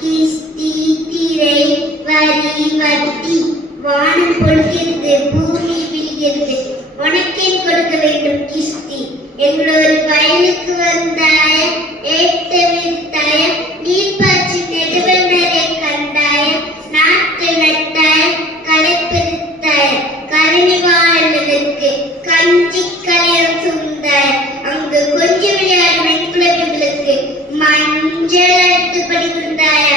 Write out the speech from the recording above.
கிஸ்தி திரை வரி வட்டி வானம் பொழுகிறது பூமி விழுகிறது உனக்கேன் கொடுக்க வேண்டும் கிஸ்தி எங்களொரு வயலுக்கு வந்தாய ஏத்த விழுத்தாய நீர் பாய்ச்சி நெடுவனரை கண்டாய நாட்டு நட்டாய களை பெருத்தாய கருணி வாழ்வதற்கு கஞ்சி கலையம் சுந்தாய அங்கு கொஞ்சம் விளையாடும் குழந்தைகளுக்கு மஞ்சள் அடுத்து படிக்கின்றாய